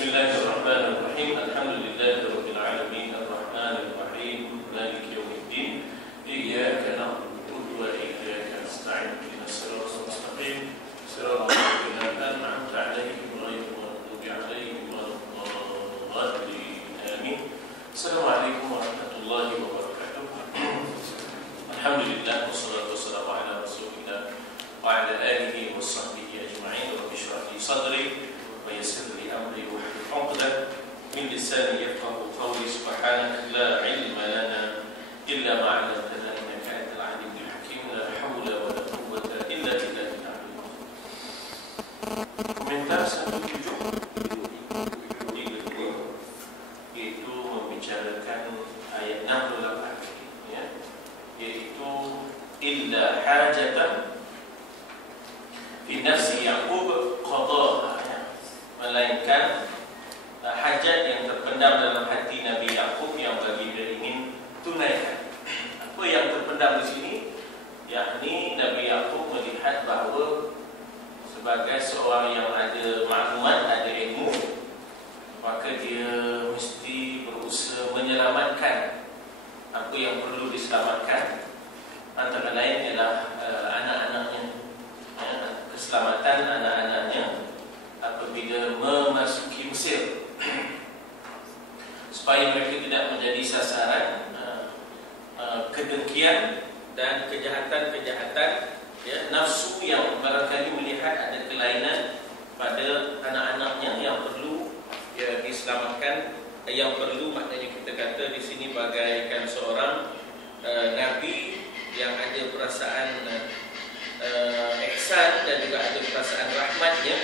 Bismillahirrahmanirrahim. Alhamdulillahirabbil alamin arrahmanir rahim maliki yaumiddin. Iyyaka na'budu wa iyyaka nasta'in. Ihdinas siratal mustaqim. Siratal ladzina an'amta 'alaihim ghairil maghdubi 'alaihim waladdallin. Amin. Assalamualaikum warahmatullahi wabarakatuh. Alhamdulillah wassalatu wassalamu ala Rasulillah wa ala alihi washabbihi ajma'in. Rabbi shrah li sadri wa yassir li amri wa hlul 'uqdatam min lisani yafqahu qawli. Subhanaka la 'ilma lana illa ma 'allamtana innaka antal 'alimul hakim. La haula wa la quwwata illa billahil 'aliyyil azim. Komentar 172 yaitu membicarakan ayat 68 ya, yaitu illa hajatan fi nafsi Yaqub qadaha, melainkan hajat yang terpendam dalam hati Nabi Yaqub yang bagi dia ingin tunaikan. Apa yang terpendam di sini? Yakni Nabi Yaqub melihat bahawa sebagai seorang yang ada maklumat, ada ilmu, maka dia mesti berusaha menyelamatkan apa yang perlu diselamatkan. Antara lain ialah anak-anaknya, keselamatan anak-anaknya apabila memasuki Mesir, supaya mereka tidak menjadi sasaran kedengkian dan kejahatan-kejahatan ya, nafsu yang barangkali melihat ada kelainan pada anak-anaknya yang perlu ya, diselamatkan. Yang perlu maknanya kita kata di sini bagaikan seorang Nabi yang ada perasaan ihsan dan juga ada perasaan rahmatnya,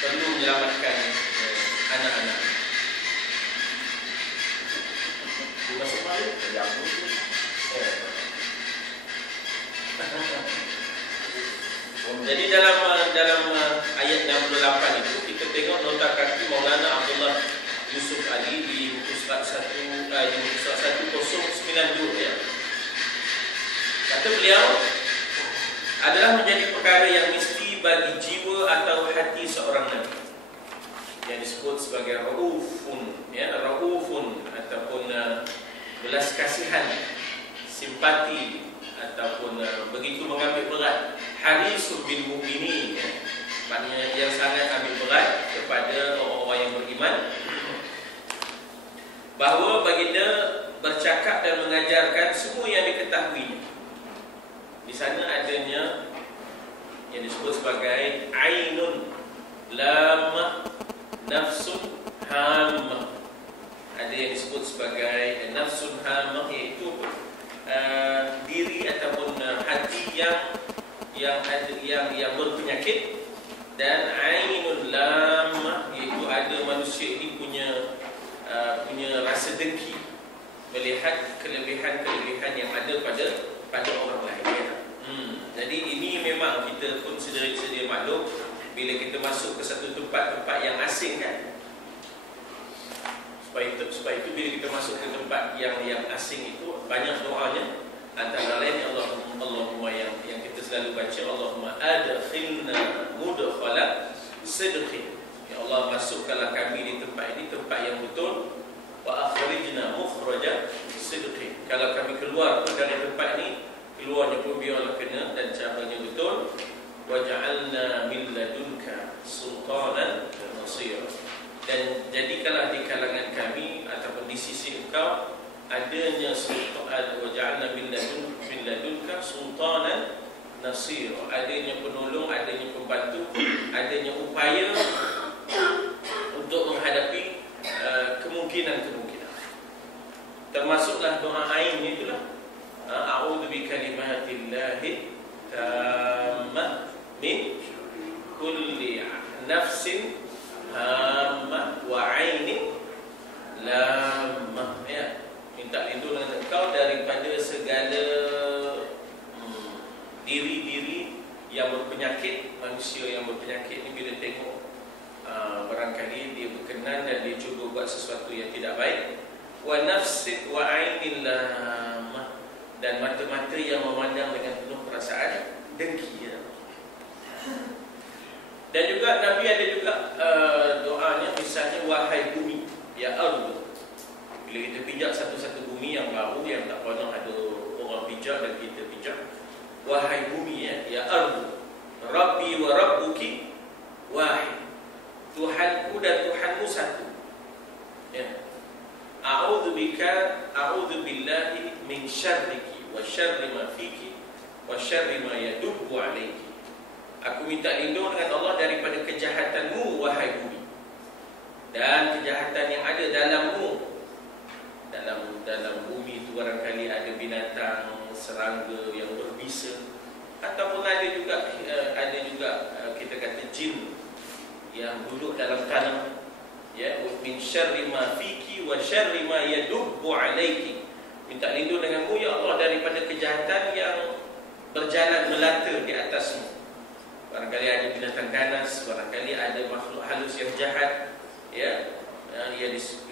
perlu menyelamatkan anak-anak. Masuk balik yang jadi dalam ayat 68 itu kita tengok nota kaki Maulana Abdullah Yusuf Ali di muka surat 1092 ya. Kata beliau, adalah menjadi perkara yang mesti bagi jiwa atau hati seorang Nabi yang disebut sebagai raufun ya, raufun ataupun belas kasihan, simpati ataupun begitu mengambil berat, harisun bil mu'minin ya, maknanya yang sangat ambil berat kepada orang-orang yang beriman, bahawa baginda bercakap dan mengajarkan semua yang diketahuinya. Di sana adanya yang disebut sebagai ainun lamah, nafsun hamah. Ada yang disebut sebagai nafsun hamah, iaitu diri ataupun hati yang berpenyakit, dan ainun lamah, iaitu ada manusia ini punya rasa dengki melihat kelebihan-kelebihan yang ada pada orang lain ya. Jadi ini memang kita pun sedia maklum bila kita masuk ke satu tempat yang asing kan. Supaya itu bila kita masuk ke tempat yang asing itu banyak doanya. Antara lain Allahumma yang kita selalu baca, Allahumma adkhilna mudkhala sidqin. Ya Allah, masukkanlah kami di tempat ini, tempat yang betul. Wa akhrijna mukhraja sidqin. Kalau kami keluar dari tempat ini, keluarnya pun biarlah kena dan caranya betul. Waj'alna min ladunka sultanan nasira. Dan jadikanlah di kalangan kami ataupun di sisi engkau adanya sultan. Waj'alna min ladunka sultanan nasira. Adanya penolong, adanya pembantu, adanya upaya untuk menghadapi kemungkinan-kemungkinan. Termasuklah doa ain itulah, a'udzu bikalimatillahi tammah min kulli nafsin hammah wa ainin lamah ya. Minta lindung dengan engkau daripada segala diri-diri yang berpenyakit. Manusia yang berpenyakit ni bila tengok barangkali dia berkenan dan dia cuba buat sesuatu yang tidak baik. Wa nafsin wa ainin lamah, dan mata-mata yang memandang dengan penuh perasaan dengki ya. Dan juga Nabi ada juga doanya misalnya wahai bumi, ya ardu. Bila kita pijak satu-satu bumi yang baru, yang tak pernah ada orang pijak dan kita pijak, wahai bumi, ya ardu, Rabbi wa Rabbuki wahid. Tuhanku dan Tuhanmu satu. Ya. A'udzu billahi min syarriki wa syarri ma fiki wa syarri ma yadubbu alayki. Aku minta lindung dengan Allah daripada kejahatanmu, wahai bumi, dan kejahatan yang ada dalammu. Dalam bumi itu barangkali ada binatang serangga yang berbisa, ataupun ada juga kita kata jin yang duduk dalam tanah. Ya, min syarri ma fiki wa syarri ma yadubbu alayki. Minta lindung denganmu ya Allah daripada kejahatan yang berjalan melata di atasmu. Barangkali ada binatang ganas, barangkali ada makhluk halus yang jahat, ya,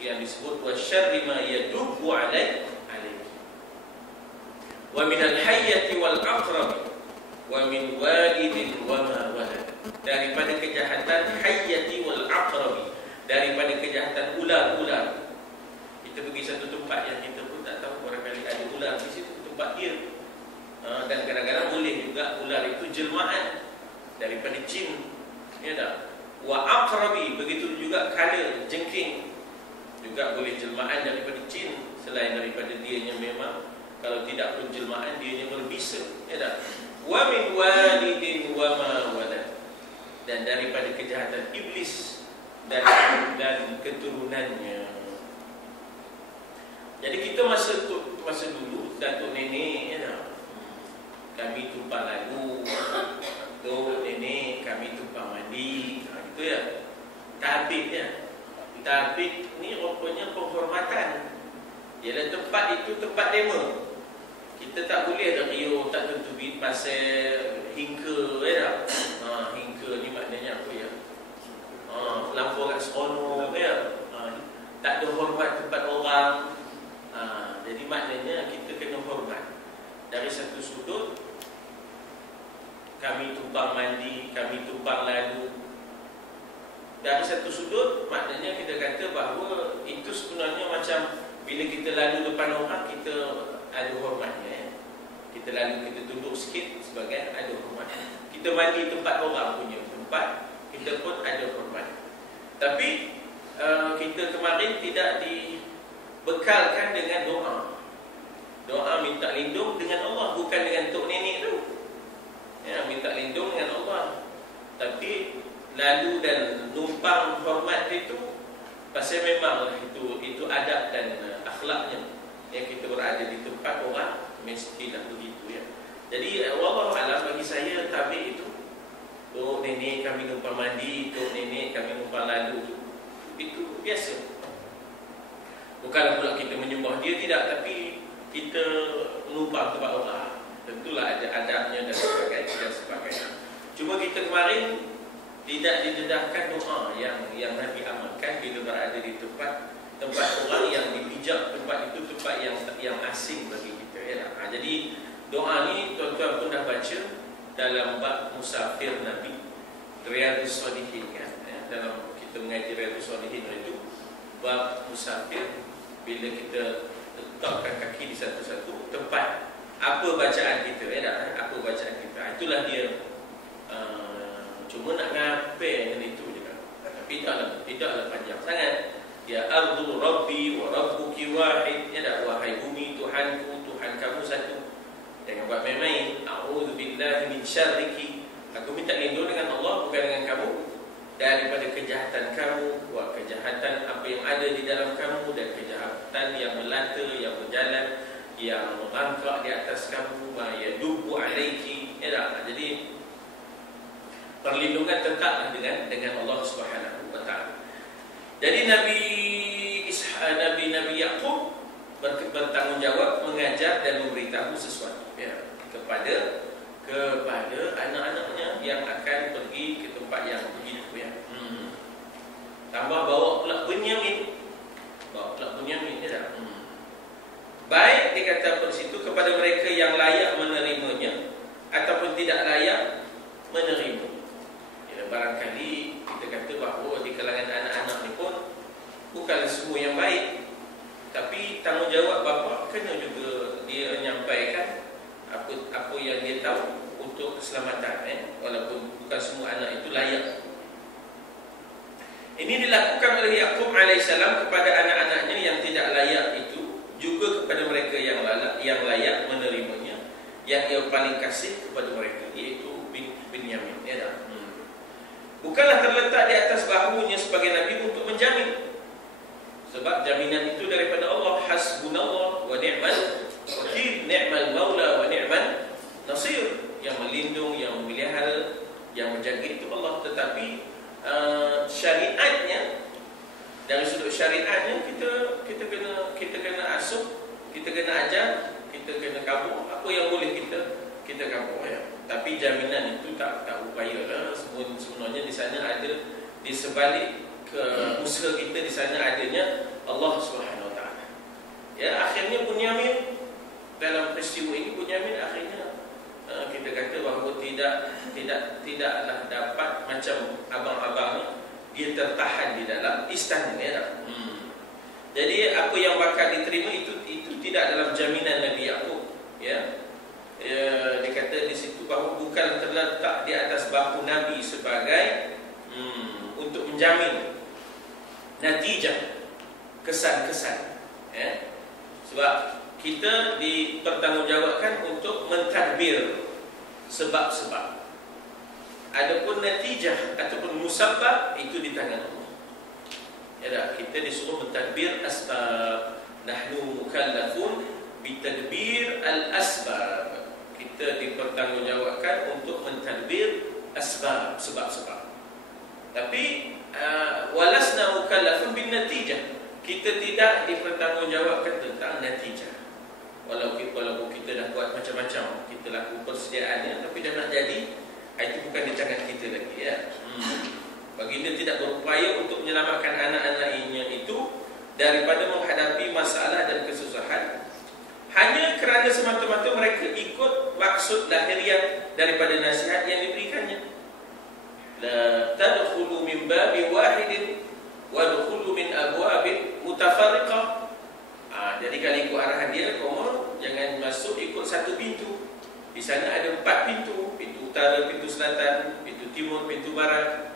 yang disebut wa syarri ma yadubbu alayki. Wa min al-hayyati wal aqrab wa min walidin wa ma walad. Daripada kejahatan hayyati wal aqrab, daripada kejahatan ular-ular. Kita pergi satu tempat yang kita pun tak tahu, barangkali ada ular di situ, tempat dia. Dan kadang-kadang boleh juga ular itu jelmaan daripada jin. Ya tak? Wa aqrabi, begitu juga kala, jengking juga boleh jelmaan daripada jin, selain daripada dianya memang, kalau tidak pun jelmaan dianya berbisa. Ya tak? Wa min walidin wa ma walad, dan daripada kejahatan iblis dan keturunannya. Jadi kita masa dulu datuk nenek, ya, kami tumpah lagu, datuk nenek kami tumpah mandi, gitu ya. Tabik, ya. Tabik ni rupanya penghormatan. Ialah tempat itu tempat demo. Kita tak boleh ada rio tak tentu pasal hingga, ya. Hingga ni maknanya apa, ya? Lampau kat seronok, ya. Tak ada hormat tempat orang. Jadi maknanya kita kena hormat. Dari satu sudut, kami tumpang mandi, kami tumpang lalu. Dari satu sudut, maknanya kita kata bahawa itu sebenarnya macam bila kita lalu depan orang, kita ada hormatnya, ya. Kita lalu, kita tunduk sikit sebagai ada hormat. Kita mandi tempat orang punya tempat, kita pun ada hormat. Tapi kita kemarin tidak dibekalkan dengan doa. Doa minta lindung dengan Allah, bukan dengan tok nenek tu. Ya, minta lindung dengan Allah. Tapi lalu dan numpang hormat itu pasal memanglah itu adab dan akhlaknya. Yang kita berada di tempat orang mestilah begitu, ya. Jadi wallahu alam, bagi saya tabik itu, tok nenek kami numpang mandi, tok nenek kami numpang lalu, itu biasa. Bukanlah pula kita menyembah dia, tidak, tapi kita numpang tempat orang. Tentulah ada adabnya dan sebagainya. Cuma kita kemarin tidak didedahkan doa yang Nabi amalkan bila berada di tempat orang yang dipijak, tempat itu tempat yang asing bagi kita, ya. Jadi doa ni tuan-tuan pun dah baca dalam bab musafir Nabi, Riyadhus Shalihin, kan, ya. Dalam kita mengaji Riyadhus Shalihin itu bab musafir, bila kita letakkan kaki di satu-satu tempat, apa bacaan kita, ya, apa bacaan kita. Itulah dia. Cuma nak ngapel dengan itu je kan. Tapi tidaklah panjang sangat. Ya ardu Rabbi wa Rabbuki wahid, ya dah, wahai bumi Tuhanku, Tuhan kamu satu. Jangan buat main-main. A'udzu billahi min syarriki. Aku minta lindung dengan Allah, bukan dengan kamu, daripada kejahatan kamu, kejahatan apa yang ada di dalam kamu, dan kejahatan yang melata, yang berjalan, yang merangkak di atas kamu, ya dubu alaiki, ya dah. Jadi perlindungan tetaplah dengan Allah Subhanahu wa taala. Jadi Nabi Yaqub bertanggungjawab mengajar dan memberitahu sesuatu, ya, kepada anak-anaknya yang akan pergi ke tempat yang begitu, ya. Tambah bawa pula Bunyamin, ya dah. Baik dikatakan situ kepada mereka yang layak menerimanya ataupun tidak layak menerima. Ya, barangkali kita kata bahawa di kalangan anak-anak ni pun semua yang baik. Tapi tanggungjawab bapa kena juga dia menyampaikan apa yang dia tahu untuk keselamatan, walaupun bukan semua anak itu layak. Ini dilakukan oleh Yaqub alaihissalam kepada anak-anaknya yang tidak layak itu, juga kepada mereka yang layak menerimanya, yang ia paling kasih kepada mereka, iaitu Binyamin. Ya tak? Bukanlah terletak di atas bahunya sebagai Nabi untuk menjamin, sebab jaminan itu daripada Allah. Hasbunallah wa ni'mal wakil, ni'mal maula wa ni'mal nasir. Yang melindung, yang memelihara, yang menjaga itu Allah. Tetapi syariatnya, dari sudut syariatnya kita kena asuh, kita kena ajar, kita kena kabur apa yang boleh kita kabur, ya. Tapi jaminan itu tak upaya lah. Sebenarnya di sana ada, di sebalik ke usaha kita di sana adanya Allah Subhanahu Wa Taala. Ya, akhirnya Bunyamin dalam peristiwa ini, Bunyamin akhirnya kita kata bahawa tidaklah dapat macam abang-abang dia tertahan di dalam istana, ya. Jadi apa yang bakal diterima itu tidak dalam jaminan Nabi Yaqub, ya. Dikata di situ bahawa bukan terletak di atas bahu Nabi sebagai untuk menjamin natijah, kesan-kesan, ya. Sebab kita dipertanggungjawabkan untuk mentadbir sebab-sebab. Adapun natijah ataupun musabbab itu di tangan Allah. Ya dah, kita disuruh mentadbir asbab. Nahnu mukallafun bitadbir al-asbab. Kita dipertanggungjawabkan untuk mentadbir asbab, sebab-sebab. Tapi walasna mukallafun bin natijah. Kita tidak dipertanggungjawabkan tentang natijah. Walaupun kita dah buat macam-macam, kita lakukan persediaannya, tapi dah nak jadi, itu bukan di tangan kita lagi, ya. Baginda tidak berupaya untuk menyelamatkan anak-anaknya itu daripada menghadapi masalah dan kesusahan hanya kerana semata-mata mereka ikut maksud lahiriah daripada nasihat yang diberikannya. La tadkhulu min babi wahidin wa dkhulu min abwabin mutafarriqah. Jadi kalau ikut arahan dia, jangan masuk ikut satu pintu. Di sana ada 4 pintu: pintu utara, pintu selatan, pintu timur, pintu barat.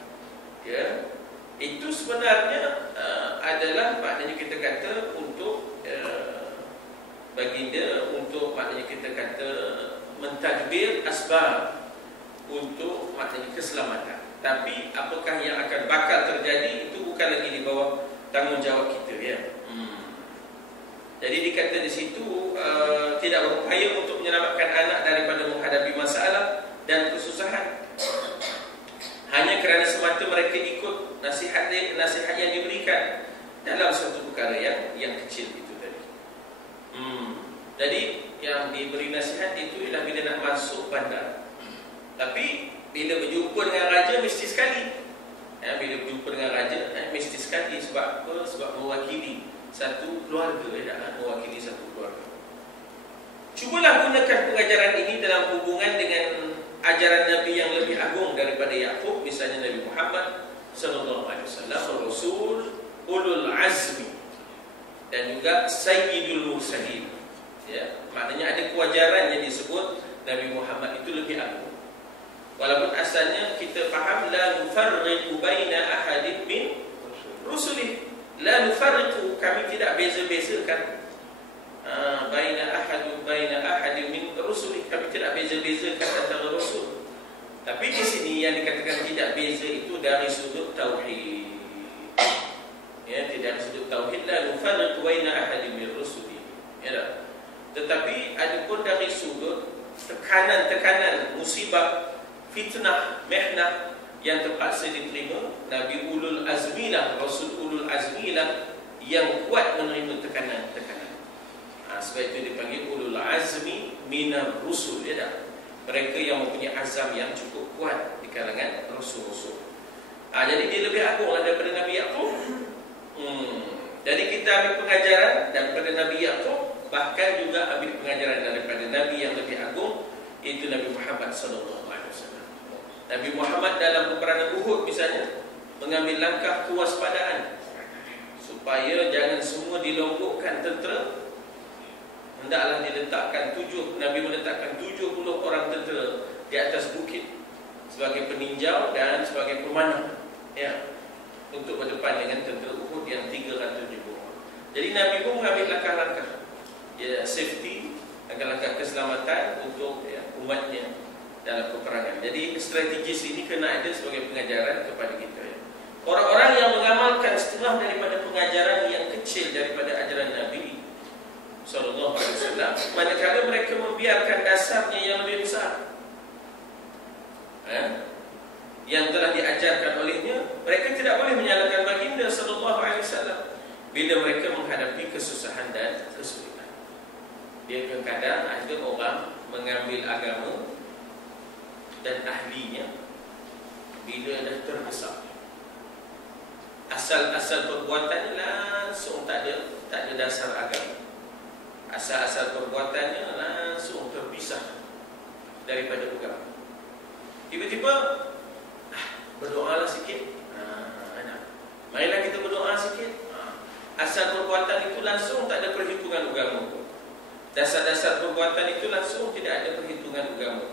Ya, itu sebenarnya adalah maknanya kita kata untuk baginda, untuk maknanya kita kata mentadbir asbab untuk maknanya keselamatan. Tapi apakah yang akan bakal terjadi itu bukan lagi di bawah tanggungjawab kita, ya. Jadi dikata di situ tidak berupaya untuk menyelamatkan anak daripada menghadapi masalah dan kesusahan hanya kerana semata mereka ikut nasihat yang diberikan dalam suatu perkara yang kecil itu tadi. Jadi yang diberi nasihat itu ialah bila nak masuk bandar. Tapi bila berjumpa dengan raja mesti sekali. Bila berjumpa dengan raja mesti sekali. Sebab apa? Sebab mewakili satu keluarga, mewakili satu keluarga. Cubalah gunakan pengajaran ini dalam hubungan dengan ajaran Nabi yang lebih agung daripada Yaqub, misalnya Nabi Muhammad sallallahu alaihi wasallam, Rasul ulul azmi dan juga Sayyidul Mursalin. Ya, maknanya ada kewajaran yang disebut Nabi Muhammad itu lebih agung. Walaupun asalnya kita faham la nufarriqu baina ahadin min rusulih. La nufarriqu, kami tidak beza-bezakan baina ahadin min rusulih, kami tidak beza-bezakan antara rasul. Tapi di sini yang dikatakan tidak beza itu dari sudut tauhid. Ya, tidak dari sudut tauhid, la nufarriqu baina ahadin min rusulih. Ya. Tetapi ada pun dari sudut tekanan, musibah, fitnah, mihnah yang terpaksa diterima. Nabi ulul azmilah, Rasul ulul azmilah yang kuat menerima tekanan-tekanan. Sebab itu dipanggil ulul azmi minar rusul, ya tak? Mereka yang mempunyai azam yang cukup kuat di kalangan rasul-rasul. Jadi dia lebih agung daripada Nabi Yaqub. Jadi kita ambil pengajaran daripada Nabi Yaqub, bahkan juga ambil pengajaran daripada Nabi yang lebih agung, iaitu Nabi Muhammad sallallahu alaihi wasallam. Nabi Muhammad dalam peperangan Uhud misalnya mengambil langkah kewaspadaan supaya jangan semua dilompokkan tentera. Hendaklah diletakkan Nabi meletakkan 70 orang tentera di atas bukit sebagai peninjau dan sebagai pemanah, ya, untuk berdepan dengan tentera Uhud yang 300 ribu. Jadi Nabi pun mengambil langkah-langkah, ya, safety, langkah-langkah keselamatan untuk, ya, umatnya dalam peperangan. Jadi strategis ini kena ada sebagai pengajaran kepada kita, ya. Orang-orang yang mengamalkan setengah daripada pengajaran yang kecil daripada ajaran Nabi sallallahu alaihi wasallam, manakala mereka membiarkan dasarnya yang lebih besar, yang telah diajarkan olehnya, mereka tidak boleh menyalahkan baginda sallallahu alaihi wasallam bila mereka menghadapi kesusahan dan kesulitan. Dia kadang ada orang mengambil agama dan ahlinya bila dah terdesak, asal-asal perbuatannya langsung tak ada dasar agama. Asal-asal perbuatannya langsung terpisah daripada agama. Tiba-tiba berdoalah sikit, marilah kita berdoa sikit. Asal perbuatan itu langsung tak ada perhitungan agama. Dasar-dasar perbuatan itu langsung tidak ada perhitungan agama.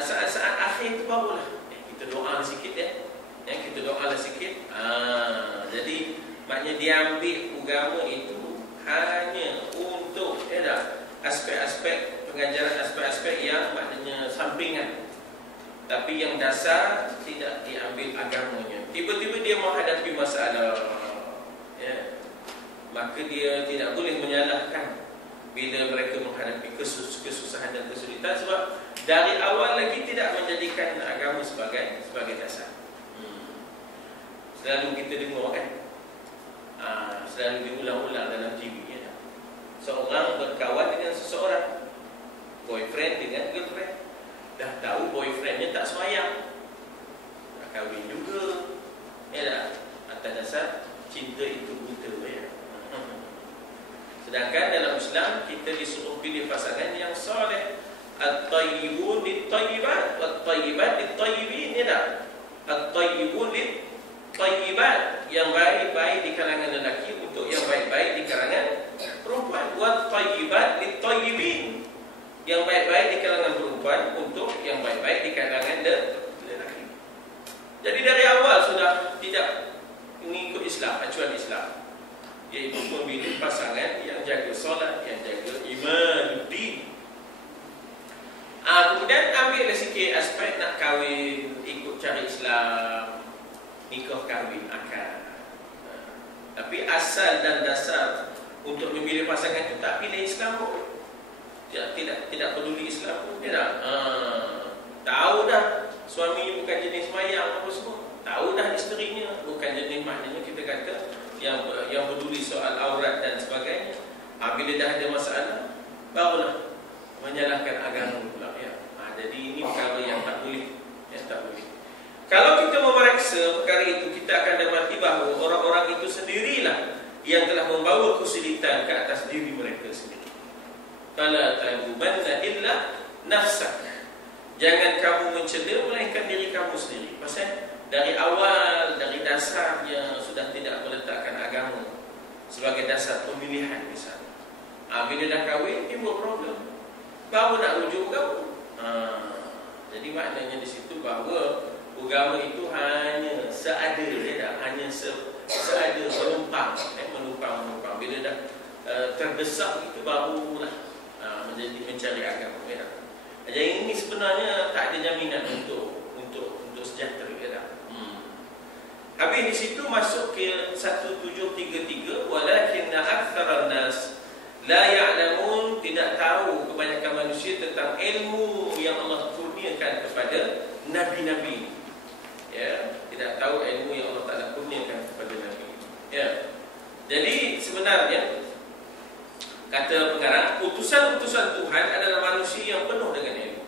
Saat akhir itu barulah kita doa sikit, ya, kita doa sikit. Jadi maknanya diambil agama itu hanya untuk, ya, aspek-aspek pengajaran, aspek-aspek yang maknanya sampingan, tapi yang dasar tidak diambil agamanya. Tiba-tiba dia menghadapi masalah, ya, maka dia tidak boleh menyalahkan bila mereka menghadapi kesusahan dan kesulitan, sebab dari awal lagi tidak menjadikan agama sebagai dasar. Selalu kita dengar, kan, selalu diulang-ulang dalam TV, ya. Seorang berkawan dengan seseorang, boyfriend dengan girlfriend. Dah tahu boyfriendnya tak semayang, nak kahwin juga, ya tak? Atas dasar cinta itu buta, ya. Sedangkan dalam Islam kita disuruh pilih pasangan yang soleh. At-tayyibun lit-tayyibat, wat-tayyibat lit-tayyibin, ya tak? At-tayyibun lit-tayyibat, yang baik-baik di kalangan lelaki untuk yang baik-baik di kalangan perempuan. Wat-tayyibat lit-tayyibin, yang baik-baik di kalangan perempuan untuk yang baik-baik di kalangan lelaki. Jadi dari awal sudah tidak mengikut Islam, acuan Islam, iaitu memilih pasangan yang jaga solat, yang jaga imanuddin. Kemudian ambil sikit aspek nak kahwin, ikut cara Islam, nikah kahwin akad. Tapi asal dan dasar untuk memilih pasangan itu tak pilih Islam pun. Tidak peduli Islam pun, tidak. Tahu dah suami bukan jenis mayang apa semua. Tahu dah isterinya bukan jenis, maknanya kita kata yang peduli soal aurat dan sebagainya. Bila dah ada masalah, barulah menyalahkan agama pula, ya. Jadi ini perkara yang tak boleh, yang tak boleh. Kalau kita memeriksa perkara itu, kita akan dapati bahawa orang-orang itu sendirilah yang telah membawa kesulitan ke atas diri mereka sendiri. Fala talumanna illa nafsak. Jangan kamu mencela melainkan diri kamu sendiri. Pasal dari awal, dari dasarnya sudah tidak meletakkan agama sebagai dasar pemilihan misalnya. Bila dah kahwin, timbul problem, baru nak rujuk kamu. Jadi maknanya di situ bahawa agama itu hanya seada, ya, hanya seada menumpang. Bila dah terdesak itu barulah menjadi mencari agama, ya. Jadi ini sebenarnya tak ada jaminan untuk sejahtera, ya. Habis di situ masuk ke 1733, walakinna aktsaran nas la ya'lamun, tidak tahu kebanyakan manusia tentang ilmu yang Allah kurniakan kepada nabi-nabi. Ya, tidak tahu ilmu yang Allah Taala kurniakan kepada nabi. Ya. Jadi sebenarnya kata pengarang, utusan-utusan Tuhan adalah manusia yang penuh dengan ilmu.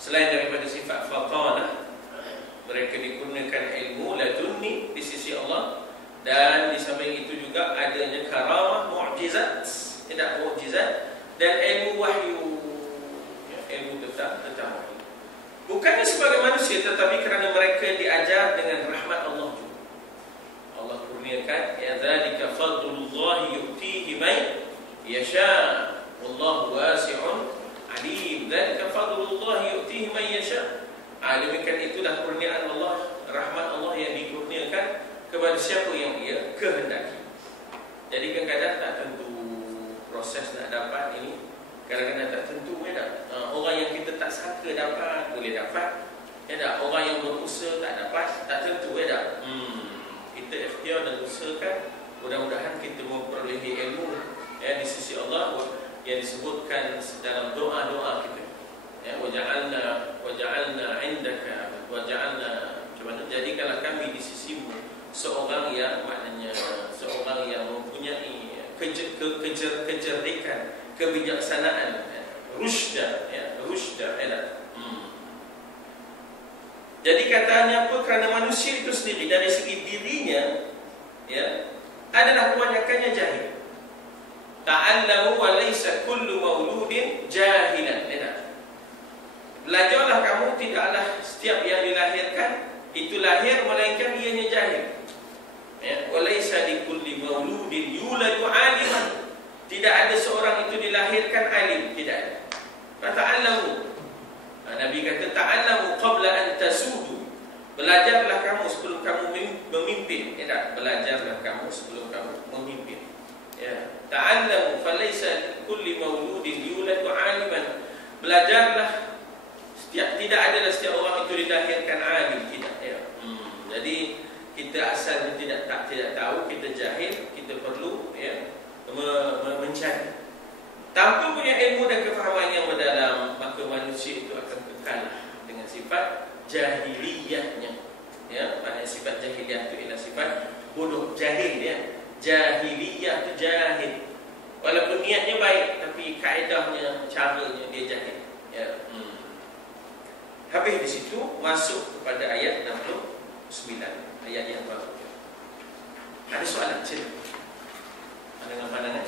Selain daripada sifat fatanah, mereka dikurniakan ilmu ladunni di sisi Allah, dan di samping itu juga adanya karamah, mukjizat, tidak mukjizat, dan ilmu wahyu, ya, ilmu tentang wahyu. Bukannya sebagai manusia, tetapi kerana mereka diajar dengan rahmat Allah juga. Allah kurniakan, ya, dzalika man yasha wallahu wasi'un alim. Dzalika fadlullah yu'tihi man yasha. Demikian itulah kurniaan Allah, rahmat Allah yang dikurniakan kepada siapa yang ia kehendaki. Jadi kadang-kadang tak tentu proses nak dapat ini, kadang-kadang tak tentu orang yang kita tak sangka dapat boleh dapat. Orang yang berusaha tak dapat, tak tentu kita ikhtiar dan usahakan, mudah-mudahan kita memperolehi ilmu di sisi Allah yang disebutkan dalam doa-doa kita. Waja'alna indaka waja'alna, jadikanlah kami di sisimu seorang yang maknanya seorang yang mempunyai kecerdikan, kebijaksanaan, rusyda. Jadi katanya apa? Kerana manusia itu sendiri dari segi dirinya adalah kebanyakannya jahil. Ta'allamu wa laysa kullu mauludin jahilan. Belajarlah kamu, tidaklah setiap yang dilahirkan itu lahir melainkan ianya jahil. Wa laysa likulli mauludin yuladu aliman. Tidak ada seorang itu dilahirkan alim, tidak ada. Fata'allamu, Nabi kata ta'allamu qabla an tasudu. Belajarlah kamu sebelum kamu memimpin. Belajarlah kamu sebelum kamu memimpin. Ta'allamu falaysa kulli mauludin yuladu aliman. Belajarlah, tidak adalah setiap orang itu dilahirkan alim, tidak. Jadi kita asalnya tidak tahu, kita jahil, kita perlu mencari. Tanpa punya ilmu dan kefahaman yang mendalam, maka manusia itu akan kekal dengan sifat jahiliyahnya. Pada sifat jahiliyah itu ialah sifat bodoh, jahil. Jahiliyah itu jahil. Walaupun niatnya baik, tapi kaedahnya, caranya dia jahil. Habis di situ masuk kepada ayat 69, ayat yang baru. Ada soalan cik? Pandangan-pandangan?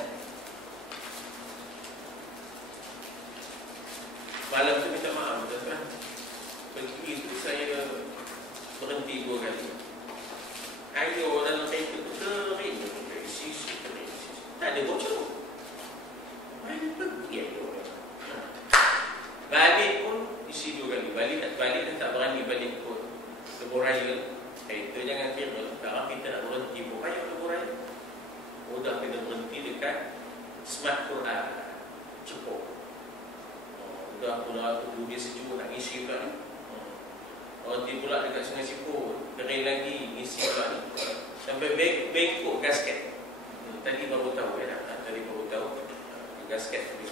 Malam tu minta maaf tuan-tuan. Pergi itu saya berhenti 2 kali. Ayo dalam kereta tu kering, isi kering. Tak ada bocor. Mana pergi ayo. Balik pun isi 2 kali. Balik dan tak berani balik pun. Leboraya. Kereta jangan kira. Sekarang kita nak berhenti pun. Ayo leboraya. Udah kita berhenti dekat Smart Quran. Cepat. Dah pula tubuh dia sejuk nak isi pula ni. Nanti pula dekat Sungai Sipur, kering lagi, isi pula ni. Sampai bengkok gasket. Tadi baru tahu tadi baru tahu gasket tadi.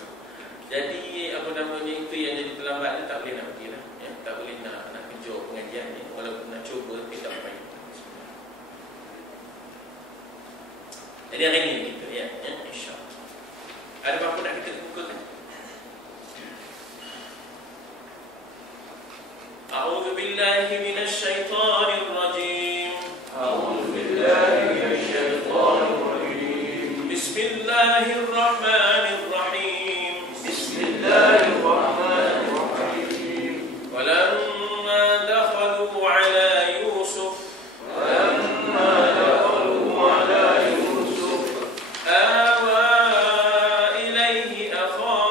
Jadi apa namanya itu yang jadi terlambat ni tak boleh nak pergi lah. Tak boleh nak kejar pengajian ni, walaupun nak cuba kita tak payah. Jadi hari ni kita insya-Allah. Ada apa-apa nak kita bukakan? أعوذ بالله من الشيطان الرجيم. أعوذ بالله من الشيطان الرجيم. بسم الله الرحمن الرحيم. بسم الله الرحمن الرحيم. ولما دخلوا على يوسف آوى إليه أخاه.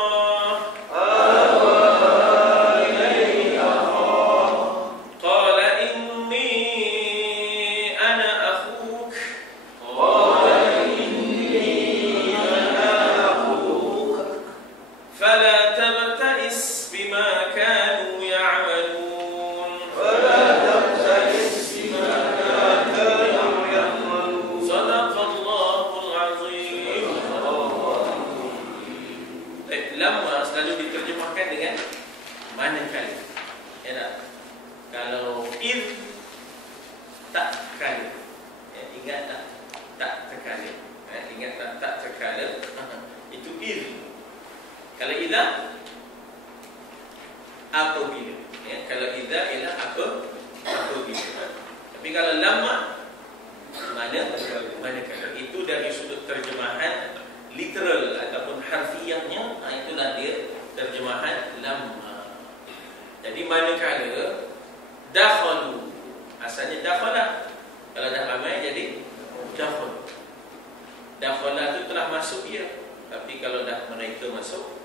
masuk ya. Tapi kalau dah mereka masuk,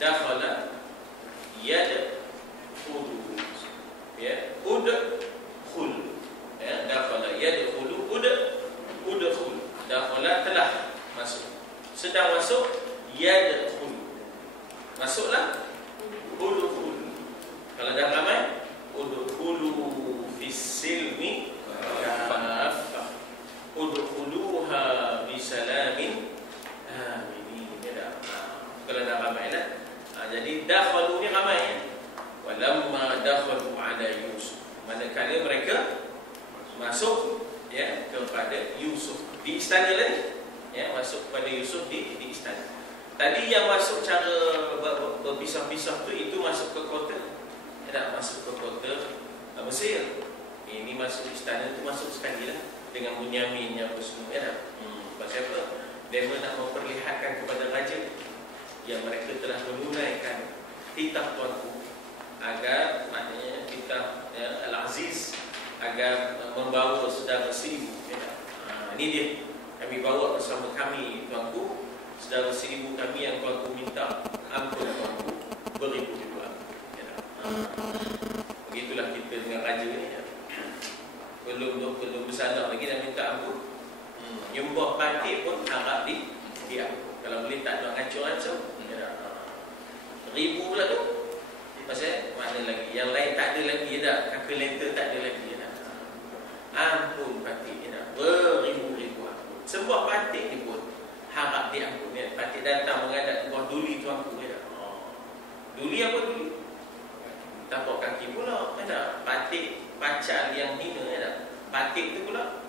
dakhala yadkhulu, ya, udkhul, ya, dakhala yadkhulu, udkhul, dakhala telah masuk, sedang masuk, yadkhul, masuklah, udkhul. Kalau dah ramai, udkhulu fis silmi kaffah, udkhuluha bisalamin aminin. Kalau dah ramai lah. Jadi dakhalu ni ramai ya. Walamma dakhalu ala Yusuf, manakala mereka masuk ya kepada Yusuf di istana lain, ya, masuk kepada Yusuf di istana. Tadi yang masuk cara berpisah-pisah tu, itu masuk ke kota, tidak masuk ke kota Mesir. Ini masuk istana tu masuk sekali lah dengan Bunyamin apa semua, ya. Pasal apa? Mereka nak memperlihatkan kepada raja yang mereka telah menunaikan titah tuanku, agar maknanya titah Al-Aziz, agar membawa saudara seribu, ya. Ini dia, kami bawa bersama kami tuanku, saudara seribu kami yang tuanku minta ampun tuanku beribu-ribu ampun, ya. Begitulah kita dengan raja ni, ya. Belum bersadar lagi dah minta ampun. Nyembah batik pun harap diampun. Kalau boleh tak nak ngacur-ngacur, ribu pula tu. Pasal mana lagi, yang lain tak ada lagi, ya tak? Kalkulator tak ada lagi, ya tak? Ampun batik, ya tak? Beribu-ribu ampun. Sebuah batik ni pun harap diampun, ya. Batik datang menghadap tuan duli tuanku, ya tak? Duli apa duli? Tapak kaki pula, ya tak? Batik pacar yang hina, ya tak? Batik tu pula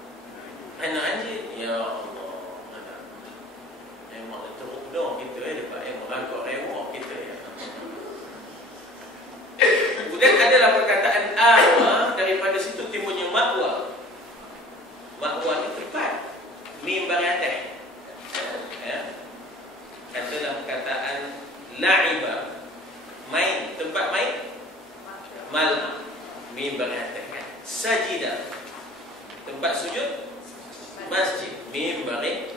anak anjing, ya Allah, ya tak? Memang teruk dong kita, ya tak? Yang merangkak rewak kita, ya. Kemudian adalah perkataan awa, daripada situ timbulnya makwa. Makwa ni tempat, mimbar atas, ya. Katalah perkataan la'iba, main, tempat main, mal'a, mimbar atas, kan? Sajidah, tempat sujud, masjid, mimbar atas,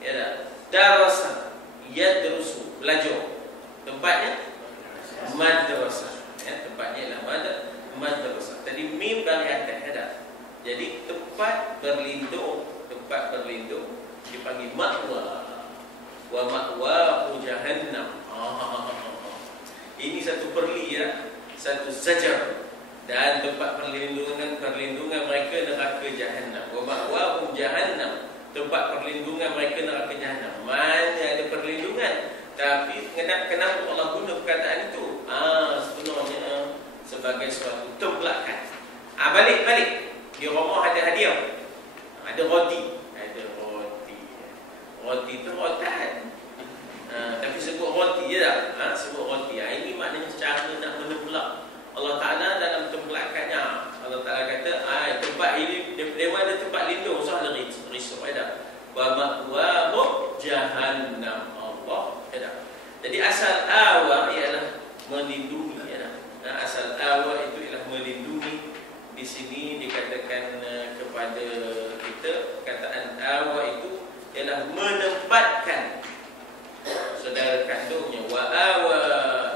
ya tak? Darasa, yadrusu, belajar, tempatnya madrasah, ya, tempatnya ialah madrasah. Tadi mim bagi atas, ada. Jadi tempat berlindung dipanggil ma'wa. Wa ma'wahu jahannam. Ini satu perli, ya, satu zajar. Dan tempat perlindungan mereka neraka jahannam. Wa ma'wahu jahannam, tempat perlindungan mereka neraka jahannam. Mana ada perlindungan? Tapi kenapa Allah guna perkataan itu? Sebenarnya sebagai suatu templakan. Balik. Di rumah ada hadiah, ada roti. Roti itu rotan. Tapi sebut roti je tak? Sebut roti. Ini maknanya cara nak menembelak Allah Ta'ala dalam templakannya. Allah Ta'ala kata, tempat ini, dia ada tempat lindung, so ada risau, ada. Wa ma'wahu jahannam. Jadi asal awa ialah melindungi, ya. Asal awa itu ialah melindungi. Di sini dikatakan kepada kita, perkataan awa itu ialah menempatkan saudara kandungnya. Wa awa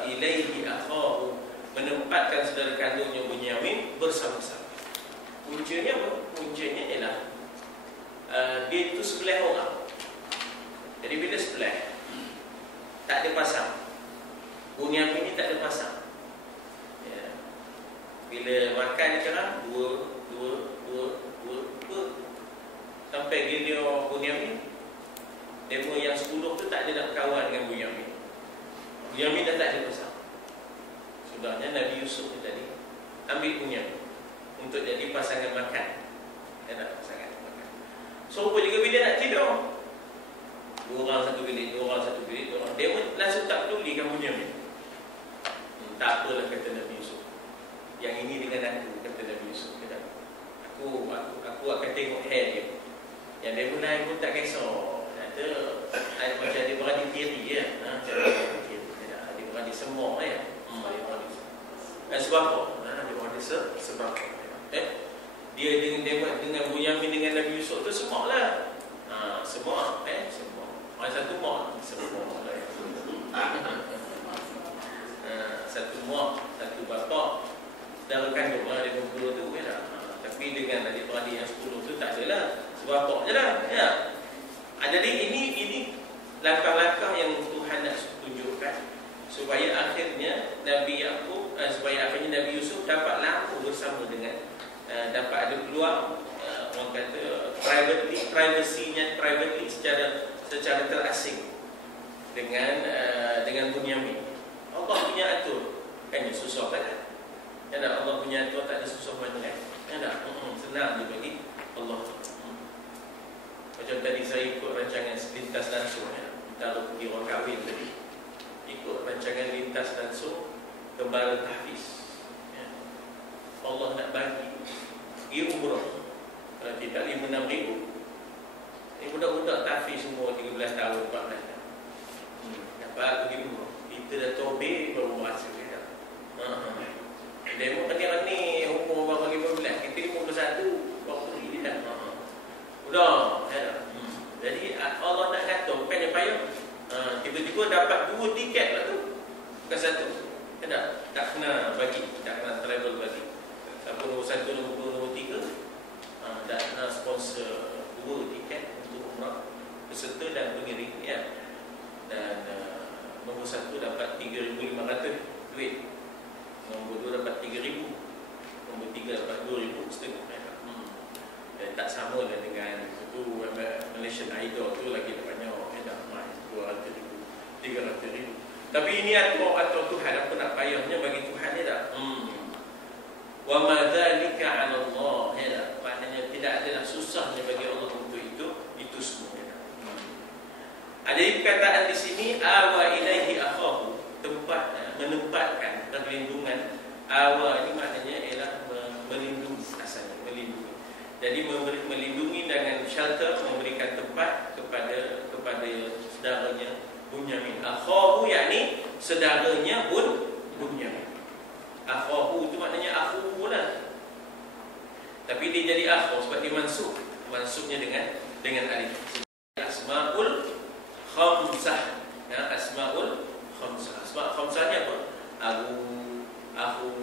ilaihi akhahu, menempatkan saudara kandungnya Bunyamin bersama-sama. Puncanya apa? Puncanya ialah dia itu sebelah orang. Jadi bila sebelah, tak ada pasang, Bunyamin ni tak ada pasang, ya. Bila makan sekarang dua sampai gini Bunyamin, demo yang 10 tu tak ada nak kawan dengan Bunyamin. Bunyamin dah tak ada pasang. Sudahnya Nabi Yusuf ni tadi ambil Bunyamin untuk jadi pasangan makan, ya, nak pasangan makan. So juga bila nak tidur, dua orang satu bilik, dia pun langsung tak peduli kamu Bunyamin. Tak apalah, kata Nabi Yusuf, yang ini dengan aku, kata Nabi Yusuf, kata, aku akan tengok hair dia. Yang dia pun lain pun tak kisah. Kata macam dia beradik tiri, ya. Dia beradik semua, ya. Sebab apa? Dia beradik sebab dia dengan Bunyamin dengan Nabi Yusuf tu semua lah. Semua orang satu mak semua satu mak, satu bapa, saudara kandung lah dia 20 tu ya tak? Tapi dengan adik-beradik yang 10 tu tak adalah, sebapak je lah ya. Jadi ini langkah-langkah yang Tuhan nak tunjukkan supaya akhirnya Nabi Yaqub, supaya akhirnya Nabi Yusuf dapat lama bersama dengan dapat ada peluang, orang kata privacy secara terasing dengan Bunyamin. Allah punya atur kan, dia susah kan? Ya tak? Allah punya atur tak ada susah mana kan? Ya tak? Senang je bagi Allah. Macam tadi saya ikut rancangan lintas langsung ya. Kita pergi orang kahwin tadi, ikut rancangan lintas langsung Gembala Tahfiz ya. Allah nak bagi pergi umrah, kalau tidak 5-6 ribu. Ini budak-budak tahfiz semua 13 tahun 14 tahun dapat pergi umrah. Kita dah tobe baru merasa kita. Demo kena ni umur baru 15, kita 51 baru pergi dia dah. Udah ya. Jadi Allah nak kata bukannya payah. Tiba-tiba dapat 2 tiket lah tu, bukan satu. Tak kena bagi, tak kena travel bagi. Apa nombor 1, nombor 3 tak kena sponsor 2 tiket untuk umrah peserta dan pengiring ya. Dan nombor 1 dapat 3,500 duit, nombor 2 dapat 3,000, nombor 3 dapat 2,500 ya. Dan tak sama dengan itu Malaysian Idol tu lagi banyak ya, dah main 200,000, 300,000. Tapi ini atau Tuhan, apa nak payahnya bagi Tuhan ni tak? Wa ma dzalika 'ala Allah ya. Maknanya tidak adalah susahnya bagi Allah untuk itu semua ya. Jadi perkataan di sini awa ilaihi akhahu, tempat menempatkan perlindungan. Awa ini maknanya ialah melindungi, asalnya melindungi. Jadi melindungi dengan shelter, memberikan tempat kepada saudaranya Bunyamin. Akhahu yakni saudaranya Bunyamin. Akhahu itu maknanya akhu lah. Tapi dia jadi akhu sebab dia mansub. Mansubnya dengan alif. Asmaul khamsah. Ya, asmaul khamsah. Asma khamsahnya apa? Abu, akhu,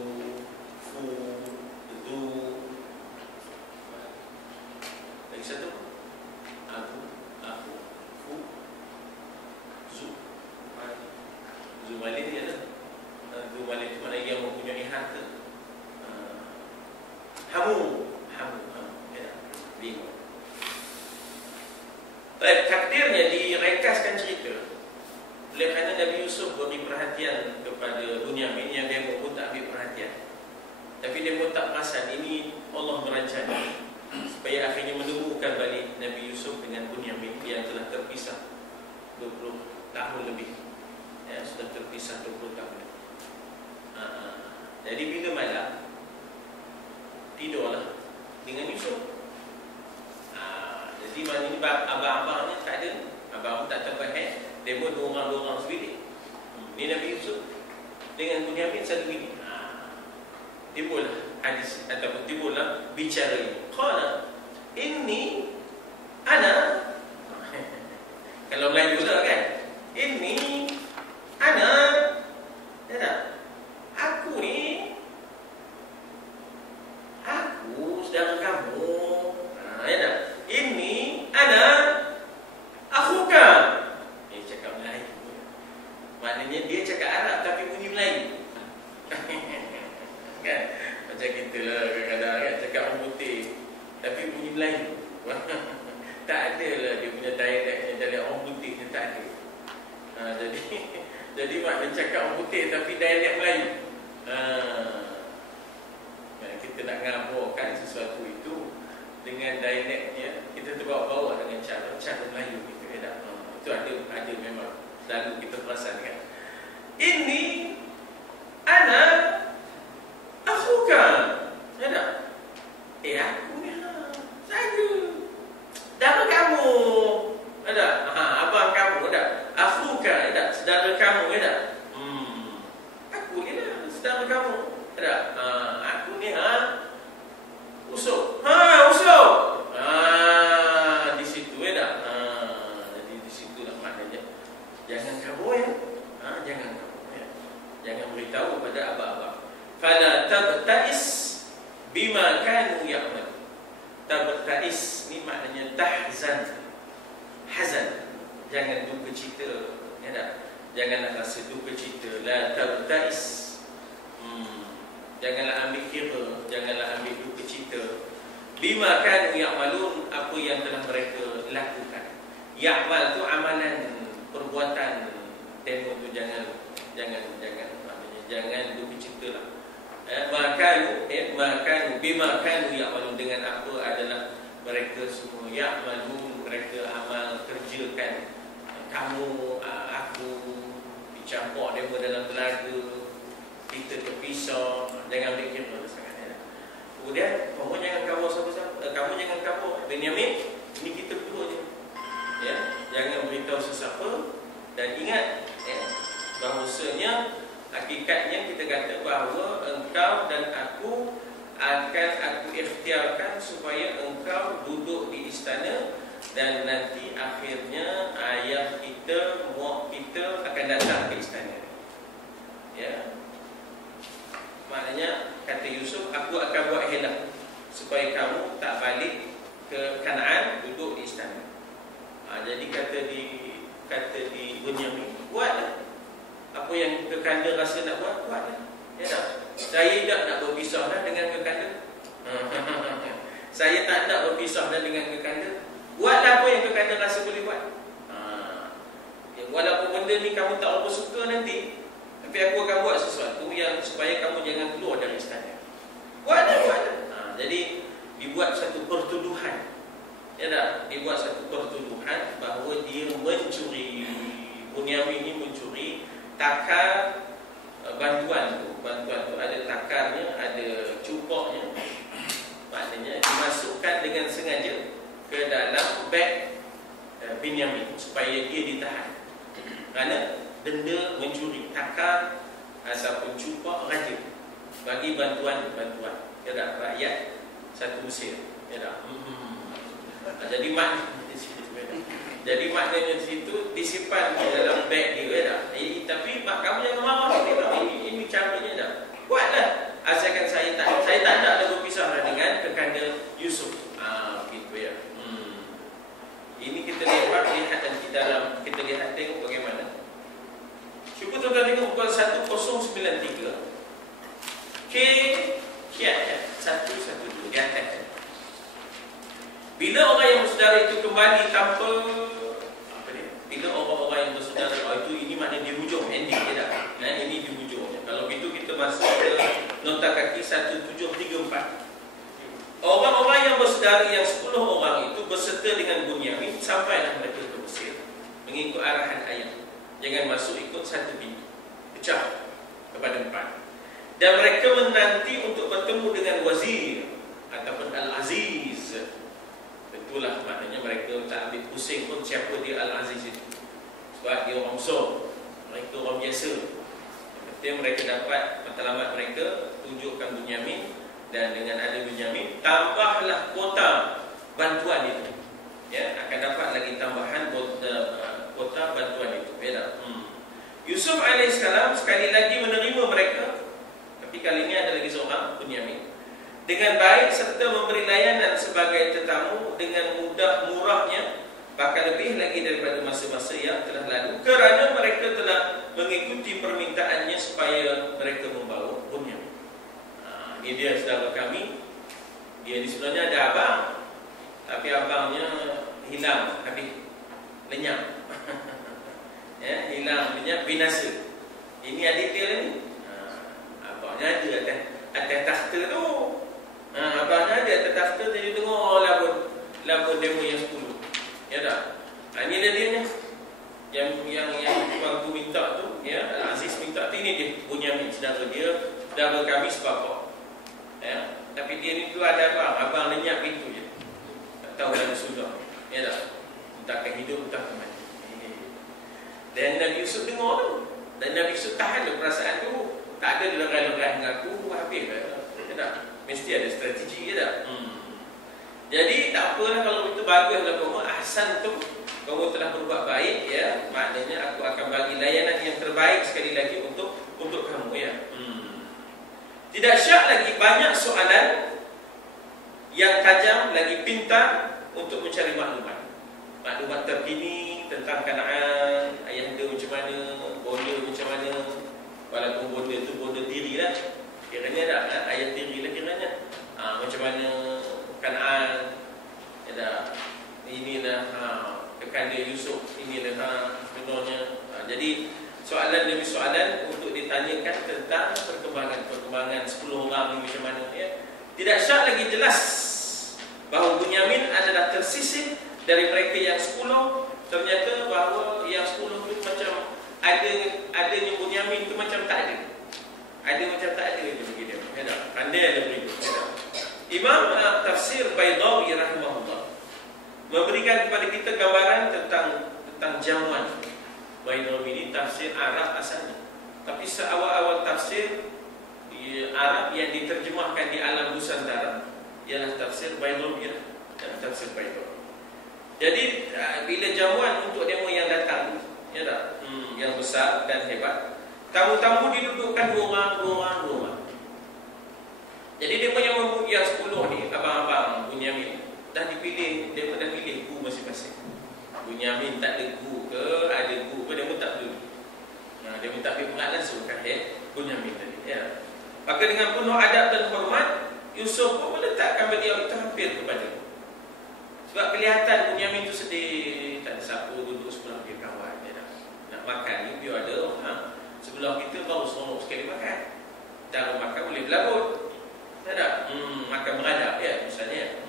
fu, du. Lagi satu Abu, akhu, fu, zu. Zumalin dia lah. Zumalin itu maknanya yang mempunyai harta. Hamu ya, 5. Baik, takdirnya direkaskan cerita oleh kerana Nabi Yusuf beri perhatian kepada Bunyamin yang dia pun tak ambil perhatian. Tapi dia pun tak perasan ini Allah merancang supaya akhirnya menemukan balik Nabi Yusuf dengan Bunyamin yang telah terpisah 20 tahun lebih ya, sudah terpisah 20 tahun lebih. Jadi bila malam tidurlah dengan Yusuf. Jadi mana ni abang-abangnya tak ada, abang tak terbaik. Dia pun 2 orang sebilik. Ni Nabi Yusuf dengan Bunyamin satu bilik. Timbullah hadis ataupun timbullah bicara ini. Qala inni ana kalau Melayu lah kan. Inni ana ya tak? Aku ni saudara kamu. Ya tak? Ini ana akhuka. Dia cakap Melayu. Maknanya dia cakap Arab tapi bunyi Melayu. Kan? Macam kita lah kadang-kadang kan cakap orang putih tapi bunyi Melayu. Tak ada lah dia punya dialeknya dari orang putih dia tak ada. Jadi maknanya cakap orang putih tapi dialek Melayu. Kita nak ngabarkan sesuatu itu dengan dialeknya, kita terbawa-bawa dengan cara Melayu kita ya. Itu ada memang selalu kita perasan kan. Ini ana akhuka. Ya tak? Aku ni saya saudara kamu. Ya tak? Abang kamu ya tak? Akhuka ya tak? Saudara kamu ya tak? Aku ni lah saudara kamu. Ya bima kanu ya'mal. Tabtais ni maknanya tahzan, hazan, jangan duka cita, ya tak? Janganlah rasa duka cita. La tabtais, janganlah ambil kira, janganlah ambil duka cita. Bima kanu ya'malun, apa yang telah mereka lakukan. Ya'mal tu amalan, perbuatan. Demo tu jangan maknanya jangan duka cita lah. Makan bima kanu ya'malun, dengan apa adalah mereka semua ya'malun, mereka amal kerjakan. Kamu, aku dicampur demo dalam telaga, kita terpisah, jangan fikir sangat. Kemudian kamu jangan kabur siapa-siapa, kamu jangan kabur Benyamin, ini kita berdua je. Ya, jangan beritahu sesiapa. Dan ingat, ya, bahawasanya hakikatnya kita kata bahawa engkau dan aku akan aku ikhtiarkan supaya engkau duduk di istana, dan nanti akhirnya ayah kita, mak kita akan datang ke istana. Ya, maknanya kata Yusuf, aku akan buat helah supaya kamu tak balik ke Kanaan, duduk di istana. Jadi kata di Benyamin, buatlah apa yang kekanda rasa nak buatlah. Ya tak? Saya tak nak berpisah dah dengan kekanda. Saya tak nak berpisah dah dengan kekanda. Buatlah apa yang kekanda rasa boleh buat. Walaupun benda ni kamu tak apa suka nanti, tapi aku akan buat sesuatu yang supaya kamu jangan keluar dari istana. Buatlah. Jadi dibuat satu pertuduhan. Ya tak? Dibuat satu pertuduhan bahawa dia mencuri, Bunyamin ini mencuri takar bantuan tu. Bantuan tu ada takarnya, ada cupoknya. Maknanya dimasukkan dengan sengaja ke dalam beg Binyamin supaya dia ditahan. Kerana denda mencuri takar ataupun cupok raja bagi bantuan. Ya tak? Rakyat satu Mesir. Ya tak? Jadi maknanya di situ disimpan di dalam beg dia, dah. Tapi mak kamu jangan marah. Ini caranya dah. Buatlah. Asalkan saya tak nak berpisah dengan kekanda Yusuf. Gitu ya. Ini kita lihat dan kita lihat tengok bagaimana. Cuba tuan-tuan tengok buku 1093. Kiat 112 di atas. Bila orang yang bersaudara itu kembali tanpa bila orang-orang yang bersaudara itu, ini maknanya di hujung ending dia dah. Ini di hujung. Kalau begitu kita masuk ke nota kaki 1734. Orang-orang yang bersaudara yang 10 orang itu berserta dengan Bunyamin sampailah mereka ke Mesir mengikut arahan ayah. Jangan masuk ikut satu pintu, pecah kepada 4. Dan mereka menanti untuk bertemu dengan wazir ataupun Al-Aziz. Itulah maknanya mereka tak ambil pusing pun siapa dia Al-Aziz itu. Sebab dia orang besar, mereka orang biasa. Yang penting mereka dapat matlamat mereka, tunjukkan Bunyamin, dan dengan ada Bunyamin tambahlah kuota bantuan itu. Ya, akan dapat lagi tambahan kuota bantuan itu. Yusuf alaihissalam sekali lagi menerima mereka, tapi kali ini ada lagi seorang Bunyamin, dengan baik serta memberi layanan sebagai tetamu dengan murahnya, bahkan lebih lagi daripada masa-masa yang telah lalu, kerana mereka telah mengikuti permintaannya supaya mereka membawa Bunyamin. Ini dia saudara kami. Dia ni sebenarnya ada abang, tapi abangnya hilang, habis lenyap. Ya, hilang, lenyap, binasa. Ini adik dia ni. Abangnya ada atas takhta tu. Abangnya ada atas takhta, jadi tengok labun demo yang 10. Ya tak? Ini dia ni. Yang tukang tu minta tu, ya, Al-Aziz minta tu, ini dia Bunyamin, saudara dia, saudara kami sepapak. Ya, tapi dia ni tu ada abang lenyap itu je. Tak tahu mana sudah. Ya tak? Entahkan hidup, entah ke mana. Dan Nabi Yusuf dengar tu, dan Nabi Yusuf tahan perasaan tu. Tak ada dia lerai-lerai dengan aku, habis lah. Ya tak? Mesti ada strategi, ya tak? Jadi tak apalah kalau itu baguslah kamu, ahsan tu kamu telah berbuat baik, ya. Maknanya aku akan bagi layanan yang terbaik sekali lagi untuk kamu, ya. Tidak syak lagi banyak soalan yang tajam, lagi pintar untuk mencari maklumat. Maklumat terkini tentang Kanaan, ayahanda macam mana, bonda macam mana. Walaupun bonda tu bonda tiri lah, kiranya dah ayah tiri lah kiranya. Macam mana Kanaan, dah inilah kekanda Yusuf, inilah sebenarnya. Jadi soalan demi soalan untuk ditanyakan tentang perkembangan 10 orang ni macam mana, ya. Tidak syak lagi jelas bahawa Bunyamin adalah tersisih dari mereka yang 10. Ternyata bahawa yang 10 tu macam adanya Bunyamin tu macam tak ada. Ada macam tak ada je bagi dia. Ya tak? Pandai ada berikut. Ya tak? Imam Tafsir Baydawi rahimahullah memberikan kepada kita gambaran tentang jamuan. Baydawi ini tafsir Arab asalnya, tapi seawal-awal tafsir Arab yang diterjemahkan di alam Nusantara ialah tafsir Baydawi dan tafsir Baydawi. Jadi bila jamuan untuk demo yang datang, ya tak? Yang besar dan hebat, tamu-tamu didudukkan dua orang. Jadi demo yang 10 ni, abang-abang Bunyamin dah dipilih, dia dah pilih guru masing-masing. Bunyamin tak ada guru ke, ada guru ke, dia pun tak peduli. Dia minta ambil pengalan suruhkan Bunyamin tadi, ya. Maka dengan penuh adab dan hormat, Yusuf pun meletakkan beliau itu hampir kepada. Sebab kelihatan Bunyamin itu sedih, tak ada siapa duduk sebelah dia kawan dia dah. Nak makan ni biar ada sebelah kita baru seronok sekali makan. Cara makan boleh berlabut, tak ada? Makan beradab, ya, misalnya.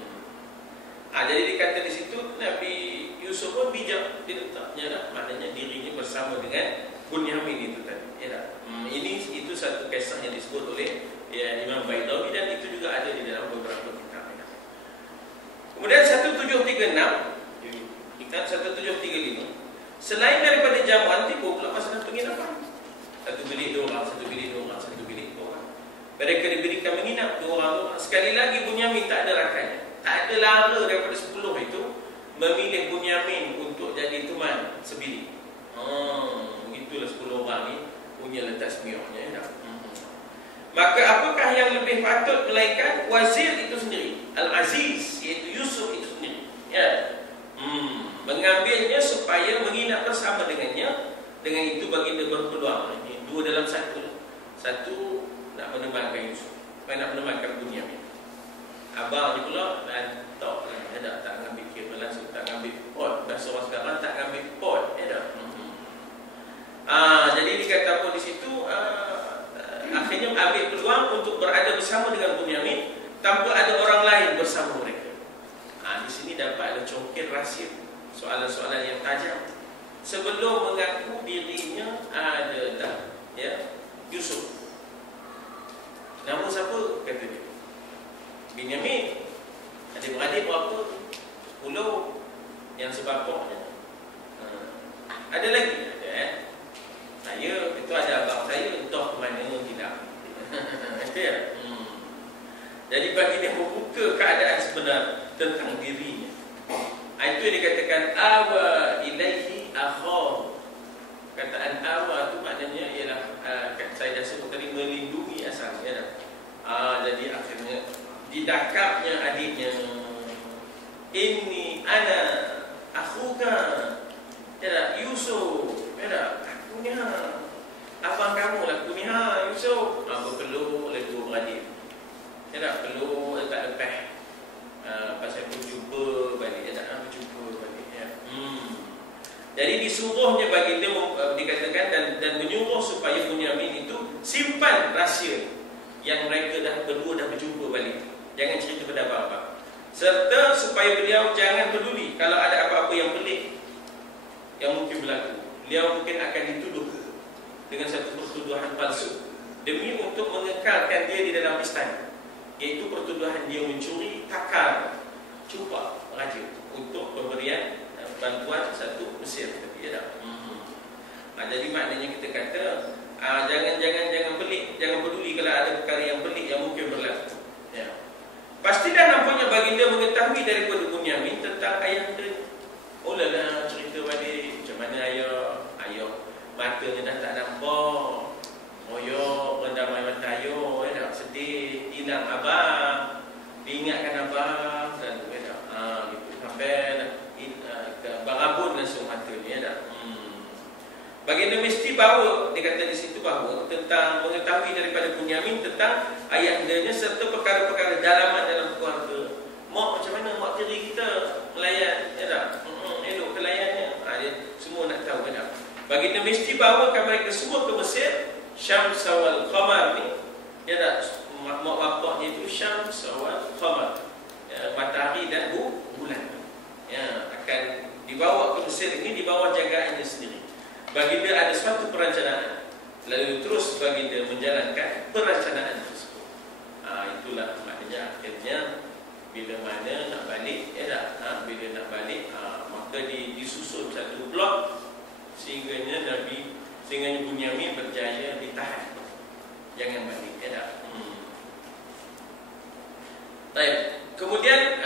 Jadi dikata di situ Nabi Yusuf pun bijak diletaknya dah, maknanya dirinya bersama dengan Bunyamin itu tadi, ya tak? Itu satu kisah yang disebut oleh Imam Baydawi, dan itu juga ada di dalam beberapa kitab. Kemudian 1736, kitab 1735, selain daripada jamuan, tiba pula masalah penginapan. Satu bilik dua orang. Mereka diberikan menginap 2 orang. Sekali lagi Bunyamin tak ada rakannya. Tak ada lara daripada 10 itu memilih Bunyamin untuk jadi teman sebilik. Begitulah 10 orang ni punya letak semiohnya, ya. Maka apakah yang lebih patut melainkan wazir itu sendiri, Al-Aziz, iaitu Yusuf itu sendiri, ya. Mengambilnya supaya menginap bersama dengannya. Dengan itu baginda berpeluang. Ini 2 dalam 1. Satu nak menemankan Yusuf, nak menemankan Bunyamin. Abang ni pula lantok lah, ya tak ngambil kabel langsung, tak ngambil pot. Bahasa orang sekarang tak ngambil pot, ya tak? Jadi dikata apa di situ, akhirnya ambil peluang untuk berada bersama dengan Bunyamin tanpa ada orang lain bersama mereka. Di sini dapat ada congkir rahsia, soalan-soalan yang tajam. Sebelum mengaku dirinya adalah, ya, Yusuf. Nama siapa? Kata dia Binyamin. Adik-beradik berapa? 10. Yang sebapaknya ada lagi, ada, saya, itu ada abang saya, entah ke mana tidak. Itu ya. Jadi bagi dia membuka keadaan sebenar tentang dirinya. Itu yang dikatakan awa ilaihi akhahu. Kataan awa tu maknanya ialah saya dah sebut tadi, melindungi asalnya. Jadi akhirnya didakapnya adiknya. Inni ana akhuka, ya Yusuf, ya aku ni abang kamu lah, aku ni Yusuf. Berpeluh oleh 2 beradik, ya perlu tak lepas pasal berjumpa balik, ya tak berjumpa balik, ya. Jadi disuruhnya baginda dikatakan dan menyuruh supaya Bunyamin itu simpan rahsia yang mereka berdua dah berjumpa balik. Jangan cerita pada apa-apa. Serta supaya beliau jangan peduli kalau ada apa-apa yang pelik yang mungkin berlaku. Beliau mungkin akan dituduh dengan satu pertuduhan palsu demi untuk mengekalkan dia di dalam istana, iaitu pertuduhan dia mencuri takar cuba raja untuk pemberian bantuan satu Mesir. Jadi maknanya kita kata jangan pelik, jangan peduli kalau ada perkara yang pelik yang mungkin berlaku, ya. Pastilah nampaknya baginda mengetahui daripada Bunyamin tentang ayahnya. Lah cerita balik macam mana ayah matanya dah tak nampak, royok rendam air mata ayah, sedih, hilang abang, diingatkan abang dan gitu. Sampai ke Barabun langsung mata ni dah. Baginda mesti bawa, dia kata di situ bahawa tentang mengetahui daripada Bunyamin tentang ayahandanya serta perkara-perkara dalaman dalam keluarga. Mak macam mana mak tiri kita melayan, ya tak? Elok ke layannya. Dia semua nak tahu, ya tak? Baginda mesti bawakan mereka semua ke Mesir. Syams wal Qamar ni, ya tak? Mak bapaknya itu Syams wal Qamar, ya, matahari dan bulan. Ya, akan dibawa ke Mesir ini di bawah jagaannya sendiri. Baginda ada suatu perencanaan, lalu terus baginda menjalankan perencanaan tersebut. Itulah maknanya akhirnya bila mana nak balik, ya tak? Bila nak balik, maka disusun satu blok sehingga Bunyamin berjaya ditahan, jangan balik, ya tak? Baik. Kemudian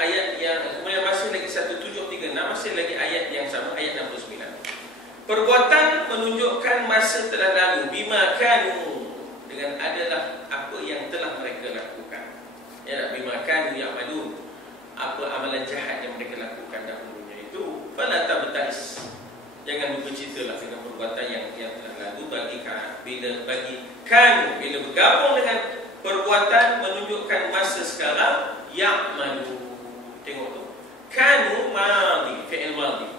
ayat yang kemudian masih lagi 1736, masih lagi ayat yang sama, ayat 69. Perbuatan menunjukkan masa telah lalu, bima kanu, dengan adalah apa yang telah mereka lakukan. Ya, bima kanu ya'malun, apa amalan jahat yang mereka lakukan dahulunya itu. Fala tabtais, jangan bercitalah dengan perbuatan yang telah lalu. Bila bergabung dengan perbuatan menunjukkan masa sekarang, ya'malu. Tengok tu, kanu madhi, fi'il madhi,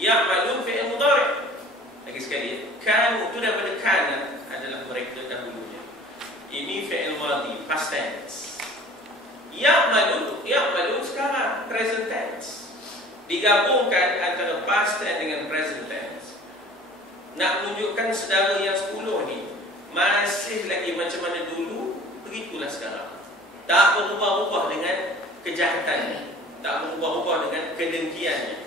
ya'malu fi'il mudhari'. Lagi sekali, kanu itu daripada kana, adalah mereka dahulunya. Ini fi'il madhi, past tense. Ya'malu sekarang, present tense. Digabungkan antara past tense dengan present tense, nak menunjukkan saudara yang 10 ni masih lagi macam mana dulu, begitulah sekarang. Tak berubah-ubah dengan kejahatannya, tak berubah-ubah dengan kedengkiannya,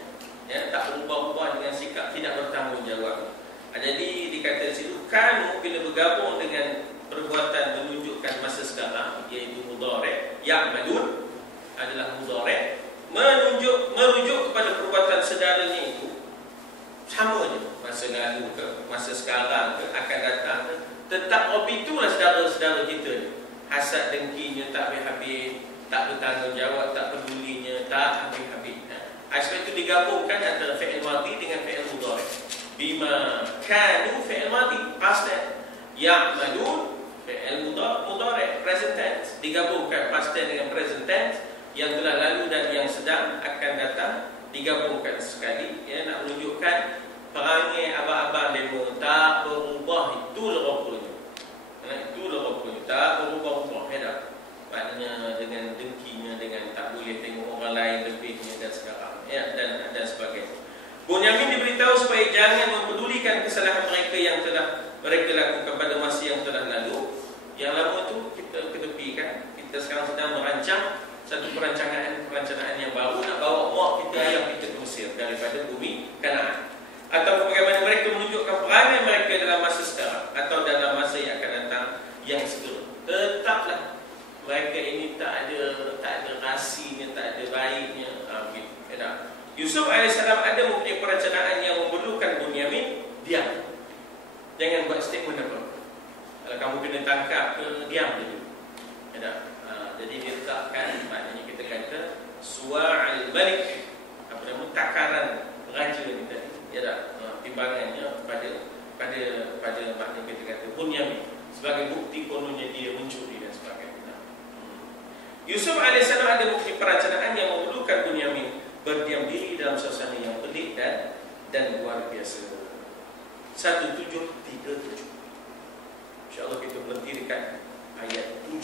ya, tak berubah-ubah dengan sikap tidak bertanggungjawab. Jadi dikata di situ, kanu bila bergabung dengan perbuatan menunjukkan masa sekarang, iaitu mudhari', ya'malun adalah mudhari', merujuk kepada perbuatan saudaranya itu, sama je, masa lalu ke, masa sekarang ke, akan datang ke, tetap itulah saudara-saudara kita. Hasad dengkinya tak habis-habis, tak bertanggungjawab, tak pedulinya tak habis-habis. Aspek itu digabungkan antara fi'il madhi dengan fi'il mudhari'. Bima kanu fi'il madhi, past tense, ya'malun fi'il mudhari', present tense. Digabungkan past tense dengan present tense, yang telah lalu dan yang sedang akan datang digabungkan sekali, ya, nak menunjukkan perangai abang-abang demo tak berubah. Itulah rupanya, itulah rupanya, tak berubah-ubah, ya tak? Maknanya dengan dengkinya, dengan tak boleh tengok orang lain lebihnya dan sekarang, ya, dan sebagainya. Bunyamin diberitahu supaya jangan mempedulikan kesalahan mereka yang telah mereka lakukan pada masa yang telah lalu. Yang lama tu kita ketepikan. Kita sekarang sedang merancang satu perencanaan yang baru, nak bawa mak kita, ayah kita ke Mesir daripada bumi Kanaan. Atau bagaimana mereka menunjukkan perangai mereka dalam masa sekarang atau dalam masa yang akan datang yang segera. Tetaplah mereka ini tak ada rasinya, tak ada baiknya. Yusuf AS ada mempunyai perencanaan yang memerlukan Bunyamin, diam. Jangan buat statement apa. Kalau kamu kena tangkap ke, diam dulu. Jadi dia letakkan, maknanya kita kata sua'al malik, apa nama, takaran raja ni tadi, ya tak? Timbangannya pada makna kita kata Bunyamin sebagai bukti kononnya dia mencuri dan sebagainya. Yusuf AS ada bukti perencanaan yang memerlukan Bunyamin berdiam diri dalam suasana yang pelik dan luar biasa. 1737. InsyaAllah kita berhenti dekat ayat 70.